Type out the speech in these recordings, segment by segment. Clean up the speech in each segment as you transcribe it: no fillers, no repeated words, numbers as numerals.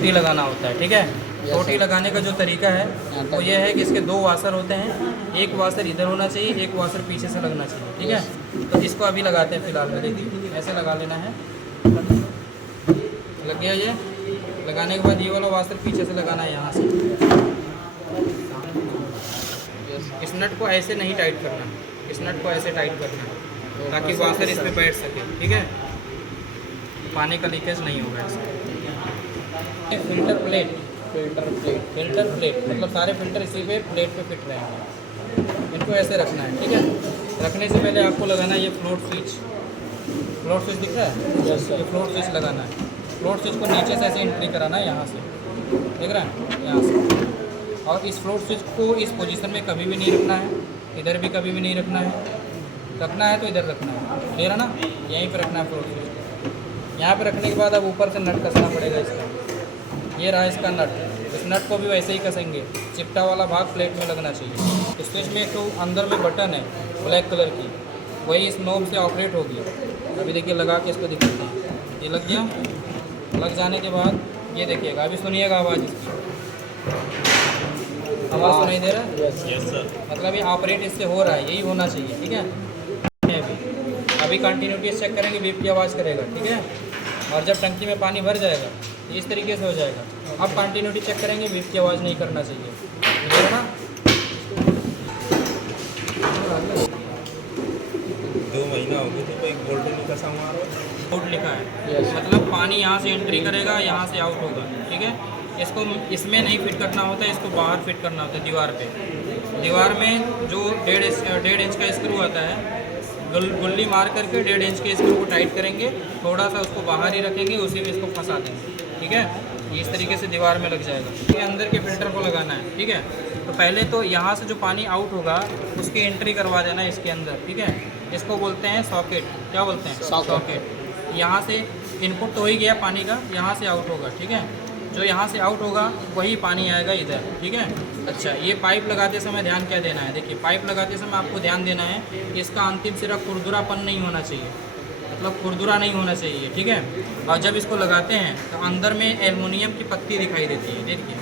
टोटी लगाना होता है, ठीक है। टोटी लगाने का जो तरीका है वो ये है कि इसके दो वाशर होते हैं, एक वाशर इधर होना चाहिए, एक वाशर पीछे से लगना चाहिए, ठीक है। तो इसको अभी लगाते हैं फिलहाल में, देखिए ऐसे लगा लेना है। लग गया ये। लगाने के बाद ये वाला वाशर पीछे से लगाना है यहाँ से। इस नट को ऐसे नहीं टाइट करना, इस नट को ऐसे टाइट करना है ताकि वाशर इस पर बैठ सके, ठीक है। पानी का लीकेज नहीं होगा इससे। फिल्टर प्लेट मतलब सारे फिल्टर इसी पे प्लेट पे फिट रहेंगे। इनको ऐसे रखना है, ठीक है। रखने से पहले आपको लगाना है ये फ्लोट स्विच दिख रहा है, ये फ्लोट स्विच लगाना है। फ्लोट स्विच को नीचे से ऐसे एंट्री कराना है, यहाँ से देख रहे हैं, यहाँ से। और इस फ्लोट स्विच को इस पोजीशन में कभी भी नहीं रखना है, इधर भी कभी भी नहीं रखना है। रखना है तो इधर रखना है, क्लियर है ना। यहीं पर रखना है फ्लोट स्विच। यहाँ पर रखने के बाद अब ऊपर से नट कसना पड़ेगा इसका। ये रहा इसका नट। इस नट को भी वैसे ही कसेंगे, चिपटा वाला भाग प्लेट में लगना चाहिए। स्विच में एक तो अंदर में बटन है ब्लैक कलर की, वही इस नोब से ऑपरेट होगी। अभी देखिए लगा के इसको दिखाते हैं, ये लग गया। लग जाने के बाद ये देखिएगा, अभी सुनिएगा आवाज़ इसकी। आवाज़ सुनाई दे रहा है? Yes sir. मतलब ये ऑपरेट इससे हो रहा है, यही होना चाहिए, ठीक है। अभी कंटिन्यूटी चेक करेंगे, बीप की आवाज़ करेगा, ठीक है। और जब टंकी में पानी भर जाएगा तो इस तरीके से हो जाएगा। अब कंटिन्यूटी चेक करेंगे, बीप की आवाज़ नहीं करना चाहिए, ठीक है ना। 2 महीना हो गया तो एक गोल्डन का सामान आउट लिखा है, मतलब पानी यहाँ से एंट्री करेगा, यहाँ से आउट होगा, ठीक है। इसको इसमें नहीं फिट करना होता है, इसको बाहर फिट करना होता है दीवार पे। दीवार में जो 1.5 इंच का स्क्रू आता है, गुल्ली मार करके 1.5 इंच के स्क्रू को टाइट करेंगे, थोड़ा सा उसको बाहर ही रखेंगे, उसी में इसको फंसा देंगे, ठीक है। इस तरीके से दीवार में लग जाएगा। ये अंदर के फिल्टर को लगाना है, ठीक है। तो पहले तो यहाँ से जो पानी आउट होगा उसकी एंट्री करवा देना है इसके अंदर, ठीक है। इसको बोलते हैं सॉकेट। क्या बोलते हैं? सॉकेट। यहाँ से इनपुट तो हो ही गया पानी का, यहाँ से आउट होगा, ठीक है। जो यहाँ से आउट होगा वही पानी आएगा इधर, ठीक है। अच्छा, ये पाइप लगाते समय ध्यान क्या देना है? देखिए, पाइप लगाते समय आपको ध्यान देना है कि इसका अंतिम सिरा खुरदुरापन नहीं होना चाहिए, मतलब खुरदुरा नहीं होना चाहिए, ठीक है। और जब इसको लगाते हैं तो अंदर में एल्युमिनियम की पत्ती दिखाई देती है, देखिए।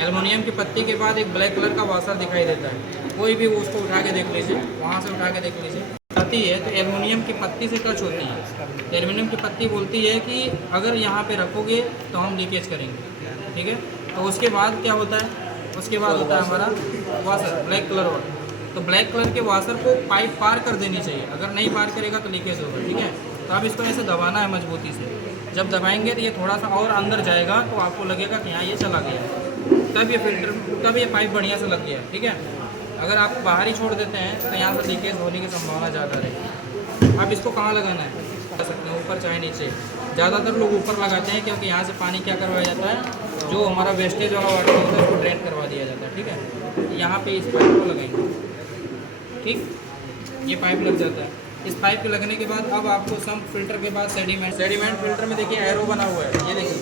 एल्युमिनियम की पत्ती के बाद एक ब्लैक कलर का वाशर दिखाई देता है, कोई भी उसको उठा के देख लीजिए, वहाँ से उठा के देख लीजिए। आती है तो एल्युमिनियम की पत्ती से टच होती है। एल्युमिनियम की पत्ती बोलती है कि अगर यहाँ पे रखोगे तो हम लीकेज करेंगे, ठीक है। तो उसके बाद क्या होता है? उसके बाद होता है हमारा वाशर, ब्लैक कलर वाला। तो ब्लैक कलर के वाशर को पाइप पार कर देनी चाहिए, अगर नहीं पार करेगा तो लीकेज होगा, ठीक है। तो अब इसको ऐसे दबाना है मजबूती से। जब दबाएंगे तो ये थोड़ा सा और अंदर जाएगा, तो आपको लगेगा कि हाँ ये चला गया, तब ये फिल्टर, तब ये पाइप बढ़िया से लग गया, ठीक है। अगर आप बाहर ही छोड़ देते हैं तो यहाँ से लीकेज होने की संभावना ज़्यादा रहेगी। अब इसको कहाँ लगाना है? लगा सकते हैं ऊपर चाहे नीचे। ज़्यादातर लोग ऊपर लगाते हैं क्योंकि यहाँ से पानी क्या करवाया जाता है, जो हमारा वेस्टेज वाला वाटर होता है उसको ड्रेन करवा दिया जाता है, ठीक है। यहाँ पे इस पाइप को लगेंगे, ठीक, ये पाइप लग जाता है। इस पाइप के लगने के बाद अब आपको सम्प फिल्टर के बाद सेडिमेंट फिल्टर में देखिए एरो बना हुआ है, ये देखिए।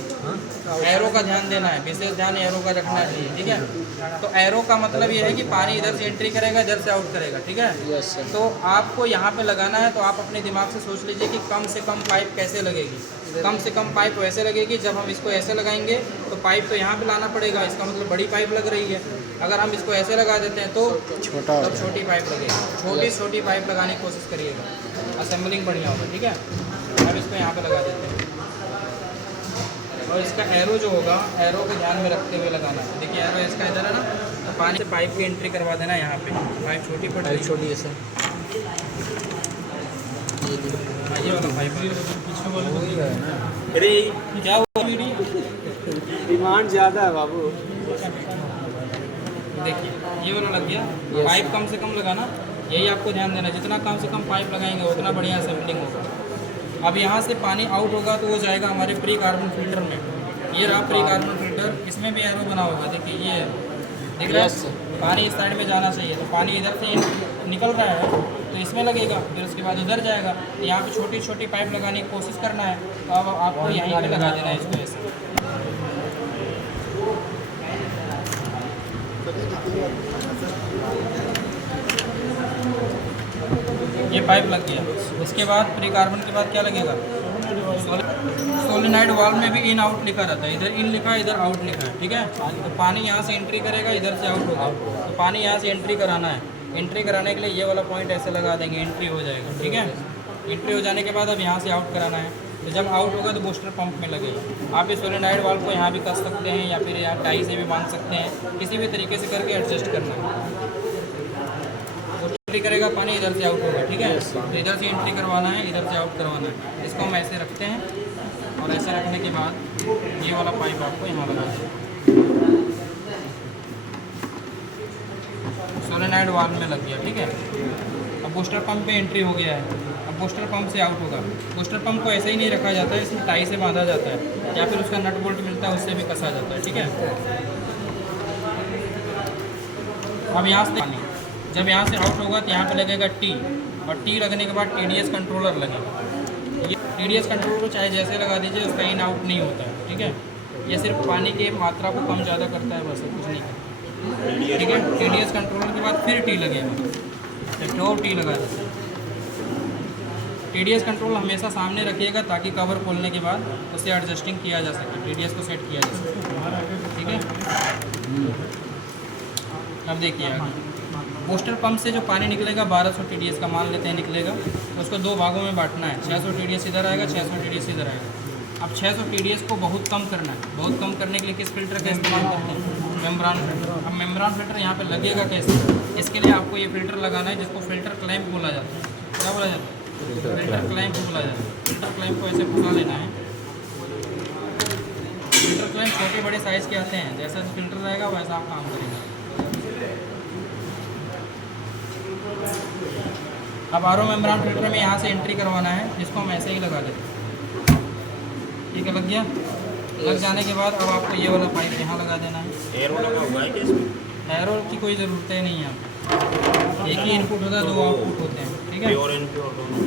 एरो का ध्यान देना है, विशेष ध्यान एरो का रखना चाहिए, ठीक है। तो एरो का मतलब ये है कि पानी इधर से एंट्री करेगा, इधर से आउट करेगा, ठीक है। तो आपको यहाँ पे लगाना है, तो आप अपने दिमाग से सोच लीजिए कि कम से कम पाइप कैसे लगेगी। कम से कम पाइप वैसे लगेगी, जब हम इसको ऐसे लगाएंगे तो पाइप तो यहाँ पे लाना पड़ेगा, इसका मतलब बड़ी पाइप लग रही है। अगर हम इसको ऐसे लगा देते हैं तो छोटी पाइप लगेगी। छोटी पाइप लगाने की कोशिश करिएगा, असेंबलिंग बढ़िया होगा, ठीक है। अब इसको यहाँ पे लगा देते हैं, और इसका एरो जो होगा, एरो को ध्यान में रखते हुए लगाना है। देखिए एरो इसका इधर है ना, तो पानी से पाइप की एंट्री करवा देना है यहाँ पे। पाइप छोटी पड़ रही है, छोटी है सर, ये वाला पाइप पीछे वाला। अरे क्या हुआ? डिमांड ज़्यादा है बाबू। देखिए ये वाला लग गया। पाइप कम से कम लगाना, यही आपको ध्यान देना। जितना कम से कम पाइप लगाएंगे उतना बढ़िया असेंबलिंग होगा। अब यहाँ से पानी आउट होगा तो वो जाएगा हमारे प्री कार्बन फिल्टर में। ये रहा प्री कार्बन फिल्टर, इसमें भी एरो बना होगा, देखिए ये दिख रहा है। पानी इस साइड में जाना चाहिए, तो पानी इधर से निकल रहा है तो इसमें लगेगा, फिर उसके बाद इधर जाएगा। तो यहाँ पे छोटी छोटी पाइप लगाने की कोशिश करना है, तो अब आपको यहीं पे लगा देना है इसको ऐसे। ये पाइप लग गया। उसके बाद प्री कार्बन के बाद क्या लगेगा? सोलेनाइड वाल्व में भी इन आउट लिखा रहता है, इधर इन लिखा है, इधर आउट लिखा है, ठीक है। तो पानी यहाँ से एंट्री करेगा, इधर से आउट होगा। तो पानी यहाँ से एंट्री कराना है, एंट्री कराने के लिए ये वाला पॉइंट ऐसे लगा देंगे, एंट्री हो जाएगा, ठीक है। एंट्री हो जाने के बाद अब यहाँ से आउट कराना है, तो जब आउट होगा तो बूस्टर पंप में लगेगा। आप इस सोलेनाइड वाल्व को यहाँ भी कस सकते हैं या फिर यहाँ टाई से भी बांध सकते हैं, किसी भी तरीके से करके एडजस्ट करना है। एंट्री करेगा पानी, इधर से आउट होगा, ठीक है। तो इधर से एंट्री करवाना है, इधर से आउट करवाना है। इसको हम ऐसे रखते हैं और ऐसे रखने के बाद ये वाला पाइप आपको यहाँ लगा दें, सोलेनाइड वाल्व में लग गया, ठीक है। अब बूस्टर पंप पे एंट्री हो गया है, अब बूस्टर पंप से आउट होगा। बूस्टर पंप को ऐसे ही नहीं रखा जाता है, इसमें टाई से बांधा जाता है या फिर उसका नट बोल्ट मिलता है, उससे भी कसा जाता है, ठीक है। अब यहाँ से पानी जब यहाँ से आउट होगा तो यहाँ पे लगेगा टी, और टी लगने के बाद TDS कंट्रोलर लगेगा। ये TDS कंट्रोलर को चाहे जैसे लगा दीजिए, उसका इन आउट नहीं होता है, ठीक है। ये सिर्फ पानी की मात्रा को कम ज़्यादा करता है, बस कुछ नहीं करता, ठीक है। TDS कंट्रोलर के बाद फिर टी लगेगा, तो और टी लगा देते हैं। TDS कंट्रोल हमेशा सामने रखिएगा ताकि कवर खोलने के बाद उसे एडजस्टिंग किया जा सके, TDS को सेट किया जा सके, ठीक है। अब देखिए आगे बूस्टर पंप से जो पानी निकलेगा 1200 TDS का मान लेते हैं निकलेगा, तो उसको दो भागों में बांटना है। 600 TDS इधर आएगा, 600 TDS इधर आएगा। अब 600 TDS को बहुत कम करना है। बहुत कम करने के लिए किस फिल्टर का इस्तेमाल करते हैं? Membrane filter. अब मेम्ब्रान फिल्टर यहाँ पे लगेगा कैसे? इसके लिए आपको ये फिल्टर लगाना है, जिसको फिल्टर क्लैंप बोला जाता है। क्या बोला जाता है? फिल्टर क्लैंप बोला जाता है। फिल्टर क्लैंप को ऐसे फंसा लेना है। फिल्टर क्लैंप छोटे बड़े साइज़ के आते हैं, जैसा फिल्टर रहेगा वैसा आप काम करेंगे। अब आरओ मेम्ब्रान फिल्टर में यहाँ से एंट्री करवाना है, जिसको हम ऐसे ही लगा देते हैं, ठीक है। लग गया। लग जाने के बाद अब आपको ये वाला पाइप यहाँ लगा देना है। एरो लगा हुआ है क्या इसमें? एरो की कोई ज़रूरत है नहीं है, एक ही इनपुट होता है, दो आउटपुट होते हैं, ठीक है। प्योर एंड प्योर दोनों।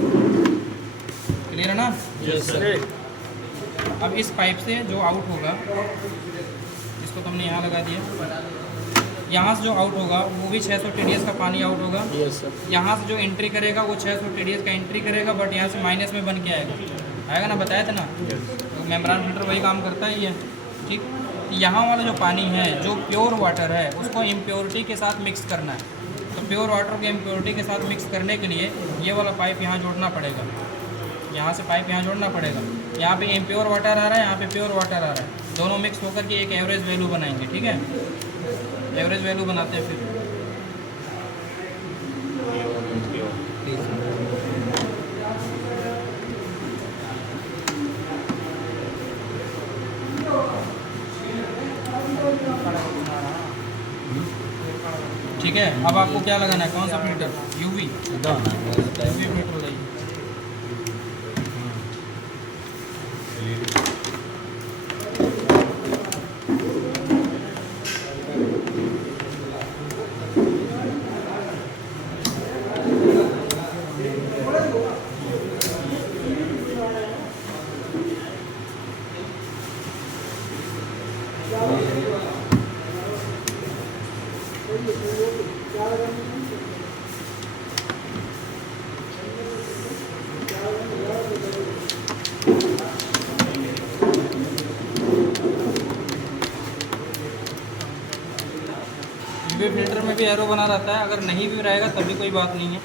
क्लियर है ना? Yes sir. अब इस पाइप से जो आउट होगा, इसको तुमने यहाँ लगा दिया, यहाँ से जो आउट होगा वो भी 600 TDS का पानी आउट होगा। Yes sir. यहाँ से जो एंट्री करेगा वो 600 TDS का एंट्री करेगा, बट यहाँ से माइनस में बन के आएगा ना, बताया था ना। तो मेम्ब्रान फिल्टर वही काम करता ही है, ठीक। यहाँ वाला जो पानी है, जो प्योर वाटर है, उसको इम्प्योरिटी के साथ मिक्स करना है। तो प्योर वाटर को इम्प्योरिटी के साथ मिक्स करने के लिए ये वाला पाइप यहाँ जोड़ना पड़ेगा, यहाँ से पाइप यहाँ जोड़ना पड़ेगा। यहाँ पे इम्प्योर वाटर आ रहा है, यहाँ पे प्योर वाटर आ रहा है, दोनों मिक्स होकर के एक एवरेज वैल्यू बनाएंगे, ठीक है। एवरेज वैल्यू बनाते हैं फिर। ठीक है। अब आपको क्या लगाना है? कौन सा फिल्टर? यूवी फिल्टर लगाइए। यूवी फिल्टर में भी एरो बना रहता है, अगर नहीं भी रहेगा तब भी कोई बात नहीं है।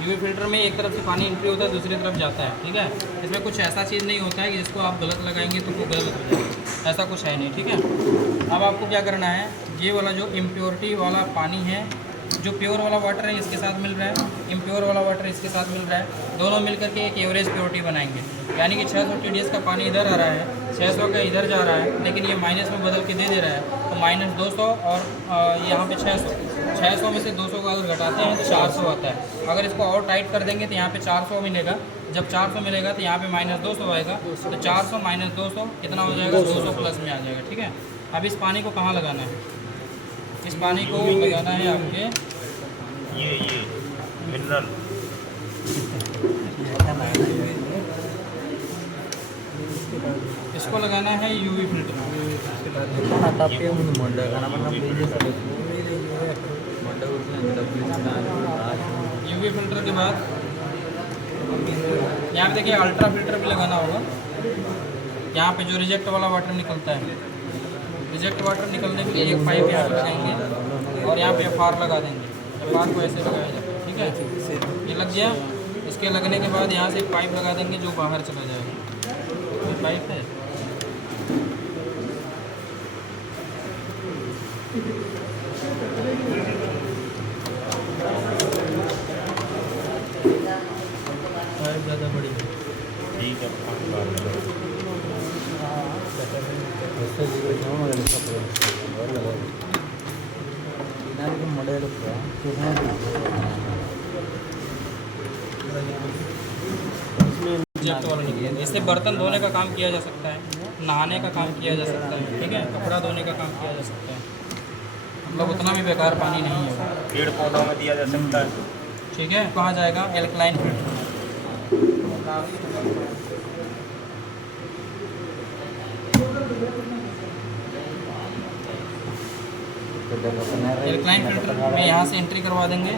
यूवी फिल्टर में एक तरफ से पानी एंट्री होता है, दूसरी तरफ जाता है, ठीक है। इसमें कुछ ऐसा चीज़ नहीं होता है कि जिसको आप गलत लगाएंगे तो वो गलत हो जाएगा, ऐसा कुछ है नहीं, ठीक है। अब आपको क्या करना है, ये वाला जो इम्प्योरिटी वाला पानी है, जो प्योर वाला वाटर है इसके साथ मिल रहा है, इम्प्योर वाला वाटर इसके साथ मिल रहा है, दोनों मिल करके एक एवरेज प्योरिटी बनाएंगे। यानी कि 600 TDS का पानी इधर आ रहा है, 600 का इधर जा रहा है, लेकिन ये माइनस में बदल के दे रहा है, तो -200 और यहाँ पे 600 में से 200 का अगर घटाते हैं तो 400 आता है। अगर इसको और टाइट कर देंगे तो यहाँ पे 400 मिलेगा। जब 400 मिलेगा तो यहाँ पे -200 आएगा, तो 400 - 200 कितना हो जाएगा? 200 प्लस में आ जाएगा, ठीक है। अब इस पानी को कहाँ लगाना है? इस पानी को लगाना है आपके ये मिनरल इसको लगाना है यूवी फिल्टर। यूवी फिल्टर के बाद यहाँ पे देखिए अल्ट्रा फिल्टर भी लगाना होगा। यहाँ पे जो रिजेक्ट वाला वाटर निकलता है, रिजेक्ट वाटर निकलने के लिए एक पाइप यहाँ पे लगाएंगे और यहाँ पे FR लगा देंगे। FR को ऐसे लगाया जाता है, ठीक है। ये लग गया। इसके लगने के बाद यहाँ से एक पाइप लगा देंगे जो बाहर चला जाएगा। ये पाइप है। पाइप ज़्यादा बड़ी है। ठीक है, 5 बार रिजेक्ट वाला निकलेगा। इससे बर्तन धोने का काम किया जा सकता है, नहाने का काम किया जा सकता है, ठीक है, कपड़ा धोने का काम किया जा सकता है। मतलब उतना भी बेकार पानी नहीं है, पेड़ पौधों में दिया जा सकता है। ठीक है। कहाँ जाएगा? Alkaline filter. एल्कलाइन फिल्टर में यहाँ से एंट्री करवा देंगे।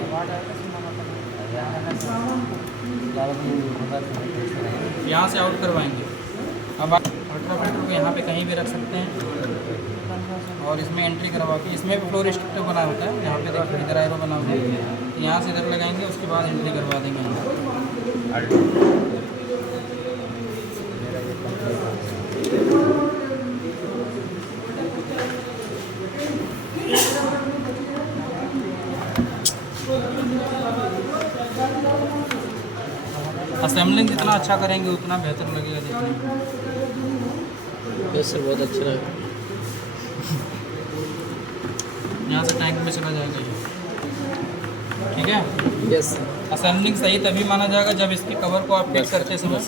यहाँ से आउट करवाएंगे। अब आप अल्ट्रा फिल्टर को यहाँ पे कहीं भी रख सकते हैं और इसमें एंट्री करवा के, इसमें भी फ्लो रिस्ट्रिक्टर बना होता है। यहाँ पे देखिए इधर एरो बना हुआ है, यहाँ से इधर लगाएंगे, उसके बाद एंट्री करवा देंगे। असेंबलिंग जितना अच्छा करेंगे उतना बेहतर लगेगा देखने में। वैसे बहुत अच्छा लगा। यहाँ से टैंक में चला जाएगा ये, ठीक है। यस असेंबलिंग सही तभी माना जाएगा जब इसके कवर को आप फिट करते समय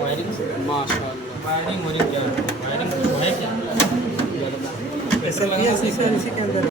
वायरिंग माशाल्लाह। वायरिंग क्या है? वायरिंग तो है क्या? ऐसा लगा इसी के अंदर